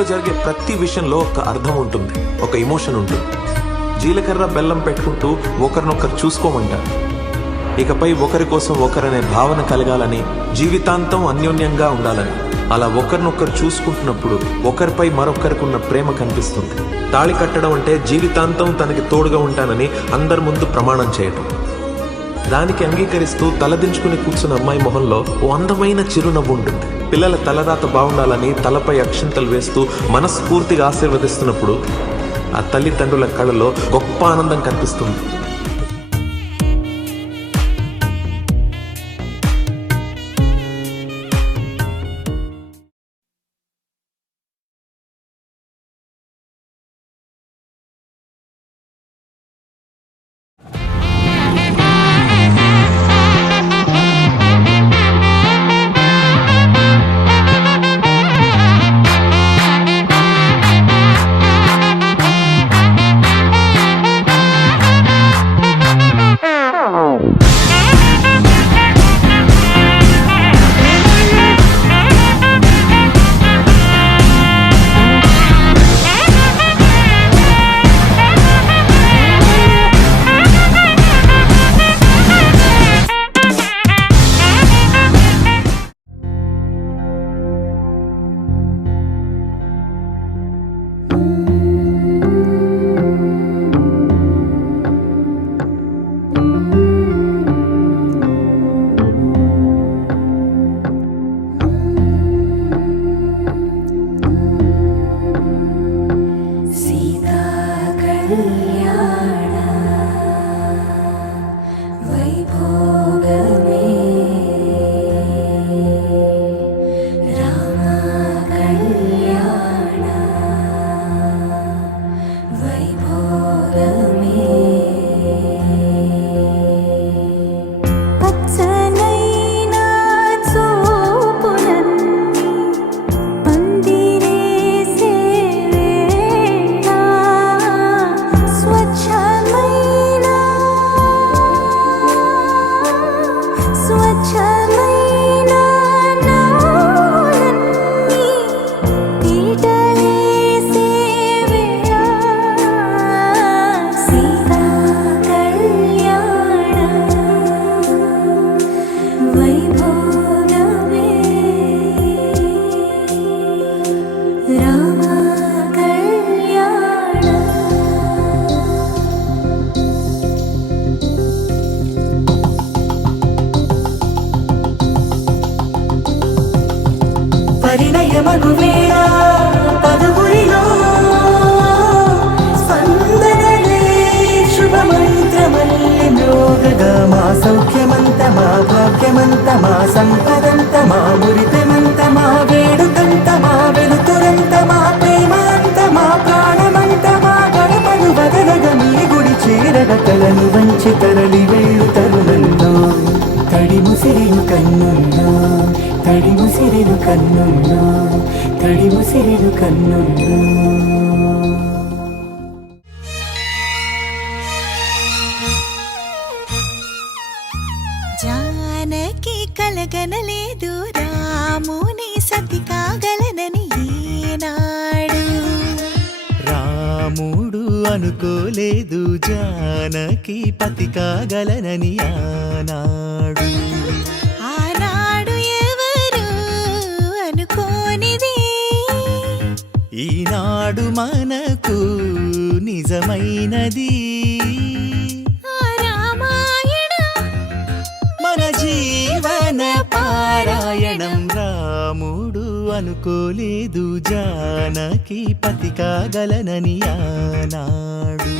పెళ్లిలో జరిగే ప్రతి విషయంలో ఒక అర్థం ఉంటుంది, ఒక ఎమోషన్ ఉంటుంది. జీలకర్ర బెల్లం పెట్టుకుంటూ ఒకరినొకరు చూసుకోమంటారు. ఇకపై ఒకరి కోసం ఒకరనే భావన కలగాలని, జీవితాంతం అన్యోన్యంగా ఉండాలని. అలా ఒకరినొకరు చూసుకుంటున్నప్పుడు ఒకరిపై మరొకరికున్న ప్రేమ కనిపిస్తుంది. తాళి కట్టడం అంటే జీవితాంతం తనకి తోడుగా ఉంటానని అందరి ముందు ప్రమాణం చేయటం. దానికి అంగీకరిస్తూ తలదించుకుని కూర్చున్న అమ్మాయి మొహంలో ఓ అందమైన చిరునవ్వు ఉంటుంది. పిల్లల తలరాత బాగుండాలని తలపై అక్షింతలు వేస్తూ మనస్ఫూర్తిగా ఆశీర్వదిస్తున్నప్పుడు ఆ తల్లిదండ్రుల కళ్ళలో గొప్ప ఆనందం కనిపిస్తుంది. పరిణయమగువేళ పదుగురిలో స్పందనలే శుభమంత్రమల్లి మ్రోగగా మా సౌఖ్యమంత మా భాగ్యమంత మా సంపదంత మా మురిపెమంత మా వేడుకంత మా వెలుతురంత మా ప్రేమ అంత మా ప్రాణమంత మా గడపను వదలగ మీ గుడి చేరగ తలను వంచి తరలి వెళ్ళు తరుణంలో తడి ముసిరిను కన్నుల్లో తడి ముసిరిను కన్నుల్లో తడి ముసిరిను కన్నుల్లో జానకి కలగనలేదు రాముని సతి కాగలనని ఈనాడు. రాముడు అనుకోలేదు జానకి పతి కాగలనని ఆనాడు. ఆనాడు ఎవరు అనుకోనిది ఈనాడు మనకు నిజమైనది. మన జీవన పారాయణం. రాముడు అనుకోలేదు జానకి పతి కాగలనని ఆనాడు.